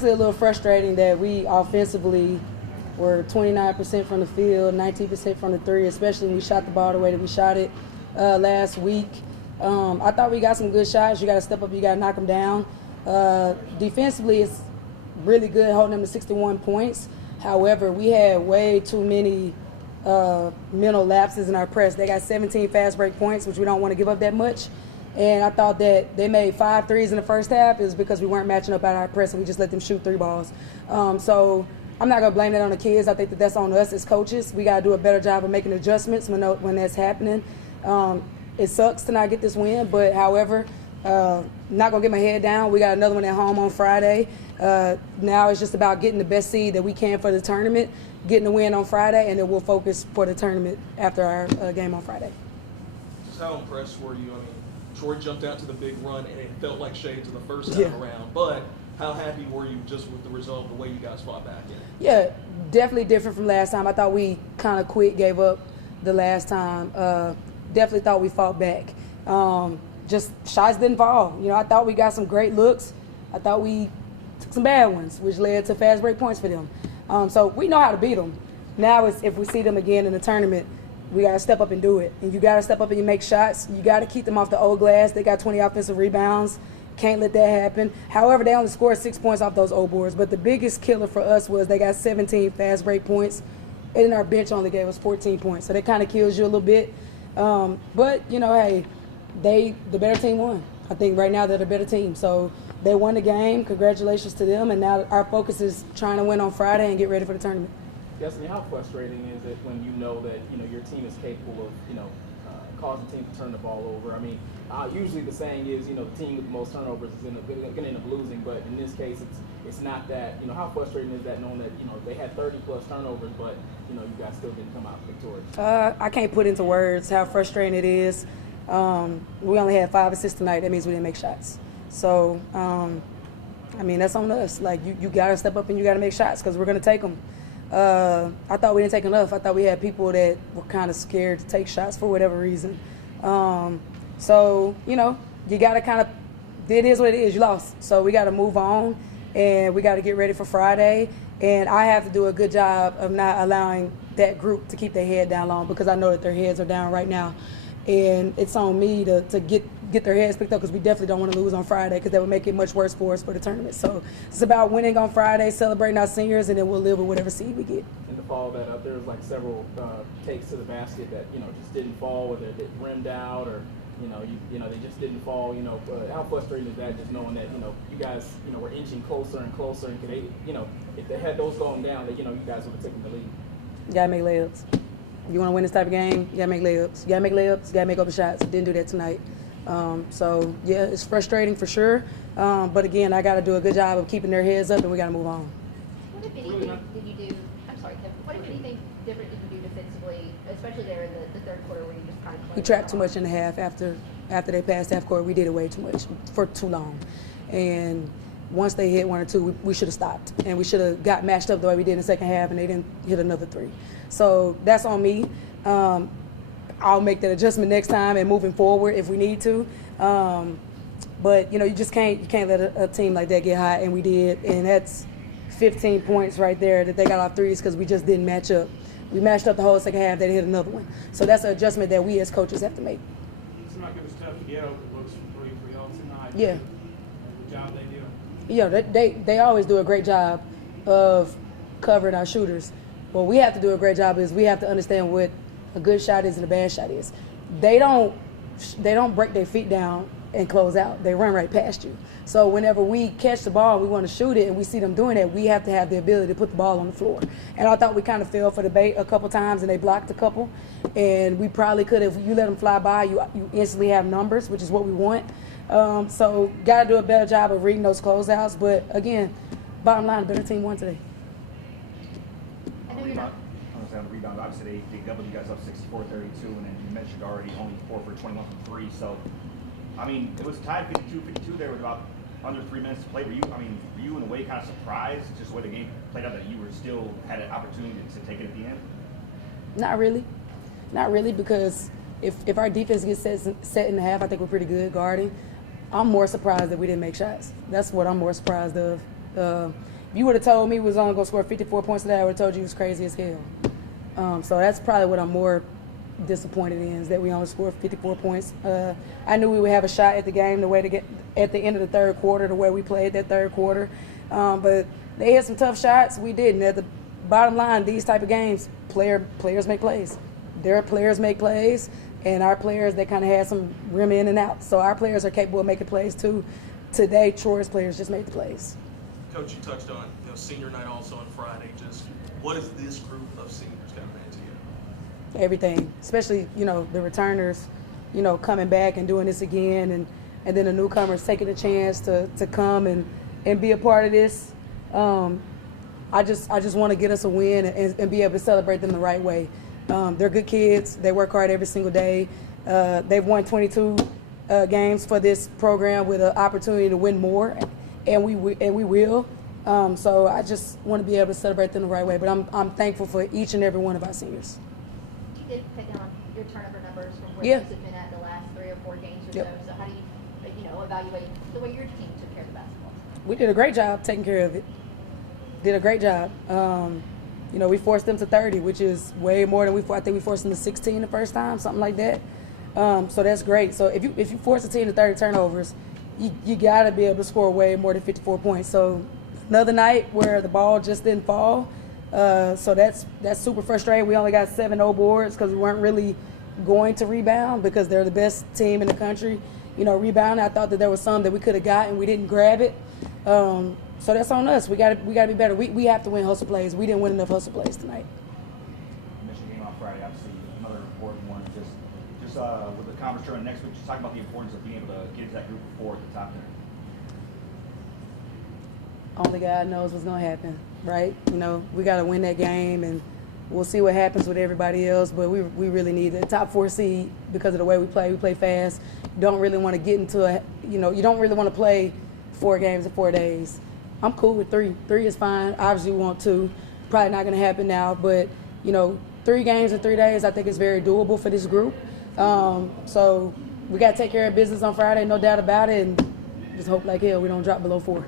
honestly a little frustrating that we offensively were 29% from the field, 19% from the three, especially when we shot the ball the way that we shot it last week. I thought we got some good shots. You got to step up. You got to knock them down. Defensively, it's really good holding them to 61 points. However, we had way too many mental lapses in our press. They got 17 fast break points, which we don't want to give up that much. And I thought that they made 5 threes in the first half. It was because we weren't matching up at our press and we just let them shoot 3 balls. So I'm not going to blame that on the kids. I think that that's on us as coaches. We got to do a better job of making adjustments when that's happening. It sucks to not get this win, but however, not going to get my head down. We got another one at home on Friday. Now it's just about getting the best seed that we can for the tournament, getting the win on Friday, and then we'll focus for the tournament after our game on Friday. Just how impressed were you? I mean, Troy jumped out to the big run, and it felt like shades of the first time around. But how happy were you just with the result, the way you guys fought back in? Yeah, definitely different from last time. I thought we kind of quit, gave up the last time. Definitely thought we fought back. Just shots didn't fall. You know, I thought we got some great looks. I thought we took some bad ones, which led to fast break points for them. So we know how to beat them. Now it's if we see them again in the tournament, we got to step up and do it. And you got to step up and you make shots. You got to keep them off the old glass. They got 20 offensive rebounds. Can't let that happen. However, they only scored 6 points off those old boards. But the biggest killer for us was they got 17 fast break points, and then our bench only gave us 14 points. So that kind of kills you a little bit. But, you know, hey, the better team won. I think right now they're the better team. So they won the game. Congratulations to them. And now our focus is trying to win on Friday and get ready for the tournament. Destinee, how frustrating is it when you know that your team is capable of causing teams to turn the ball over? I mean, usually the saying is the team with the most turnovers is going to end up losing, but in this case it's not that. How frustrating is that knowing that they had 30 plus turnovers, but you guys still didn't come out victorious? I can't put into words how frustrating it is. We only had 5 assists tonight. That means we didn't make shots. So I mean, that's on us. Like you got to step up and you got to make shots because we're going to take them. I thought we didn't take enough. I thought we had people that were kind of scared to take shots for whatever reason. So, you got to kind of, it is what it is. You lost. So we got to move on, and we got to get ready for Friday. And I have to do a good job of not allowing that group to keep their head down long because I know that their heads are down right now. And it's on me to get their heads picked up because we definitely don't want to lose on Friday because that would make it much worse for us for the tournament. So it's about winning on Friday, celebrating our seniors, and then we'll live with whatever seed we get. And to follow that up, there was like several takes to the basket that just didn't fall, whether it rimmed out or they just didn't fall. How frustrating is that? Just knowing that you guys were inching closer and closer, and they if they had those going down, that you guys would have taken the lead. You gotta make layups. You want to win this type of game, you got to make layups. You got to make layups, you got to make open shots. Didn't do that tonight. So, yeah, it's frustrating for sure. But, again, I got to do a good job of keeping their heads up, and we got to move on. What, if anything, did you do – I'm sorry, Kevin. What, if anything, different did you do defensively, especially there in the third quarter where you just kind of – We trapped too much in the half. After they passed half court, we did it way too much for too long. And once they hit 1 or 2, we should have stopped. And we should have got matched up the way we did in the second half, and they didn't hit another 3. So that's on me. I'll make that adjustment next time and moving forward if we need to. But you just can't let a team like that get hot, and we did. And that's 15 points right there that they got off threes because we just didn't match up. We matched up the whole second half. They hit another one. So that's an adjustment that we as coaches have to make. It's not going to be tough to get over looks for y'all tonight. Yeah. Good job they do. They always do a great job of covering our shooters. What we have to do a great job is we have to understand what a good shot is and a bad shot is. They don't break their feet down and close out. They run right past you. So whenever we catch the ball and we want to shoot it and we see them doing that, we have to have the ability to put the ball on the floor. And I thought we kind of fell for the bait a couple times and they blocked a couple. And we probably could have, if you let them fly by, you instantly have numbers, which is what we want. So got to do a better job of reading those closeouts. But again, bottom line, the better team won today. On the rebound, obviously they doubled you guys up 64-32, and then you mentioned already only 4 for 21 from 3. So, I mean, it was tied 52-52 there with about under 3 minutes to play. Were you in a way kind of surprised just the way the game played out that you were still had an opportunity to take it at the end? Not really, because if our defense gets set in the half, I think we're pretty good guarding. I'm more surprised that we didn't make shots. That's what I'm more surprised of. If you would have told me we was only going to score 54 points today, I would have told you it was crazy as hell. So that's probably what I'm more disappointed in, is that we only scored 54 points. I knew we would have a shot at the game the way to get at the end of the third quarter, the way we played that third quarter. But they had some tough shots. We didn't. At the bottom line, these type of games, players make plays. Their players make plays, and our players, they kind of had some rim in and out. So our players are capable of making plays too. Today, Troy's players just made the plays. Coach, you touched on senior night also on Friday. Just what is this group of seniors kind of meant to you? Everything, especially the returners, coming back and doing this again, and then the newcomers taking a chance to come and be a part of this. I just want to get us a win and be able to celebrate them the right way. They're good kids. They work hard every single day. They've won 22 games for this program with an opportunity to win more, and we will. So I just want to be able to celebrate them the right way. But I'm thankful for each and every one of our seniors. You did pick on your turnover numbers from where Yeah. those have been at the last 3 or 4 games or Yep. so. So how do you evaluate the way your team took care of the basketball? We did a great job taking care of it. Did a great job. We forced them to 30, which is way more than I think we forced them to 16 the first time, something like that. So that's great. So if you force a team to 30 turnovers, you got to be able to score way more than 54 points. So another night where the ball just didn't fall. So that's super frustrating. We only got 7 boards because we weren't really going to rebound because they're the best team in the country. Rebound. I thought that there was some that we could have gotten. We didn't grab it. So that's on us. We got to be better. We have to win hustle plays. We didn't win enough hustle plays tonight. Michigan game on Friday, obviously another important one. Just with the conference tournament next week, just talking about the importance of being able to get into that group of 4 at the top there. Only God knows what's going to happen, right? We got to win that game, and we'll see what happens with everybody else. But we really need the top 4 seed because of the way we play. We play fast. You don't really want to get into you don't really want to play 4 games in 4 days. I'm cool with 3. 3 is fine. Obviously, we want 2. Probably not going to happen now, but 3 games in 3 days, I think is very doable for this group. So we got to take care of business on Friday, no doubt about it, and just hope like hell we don't drop below 4.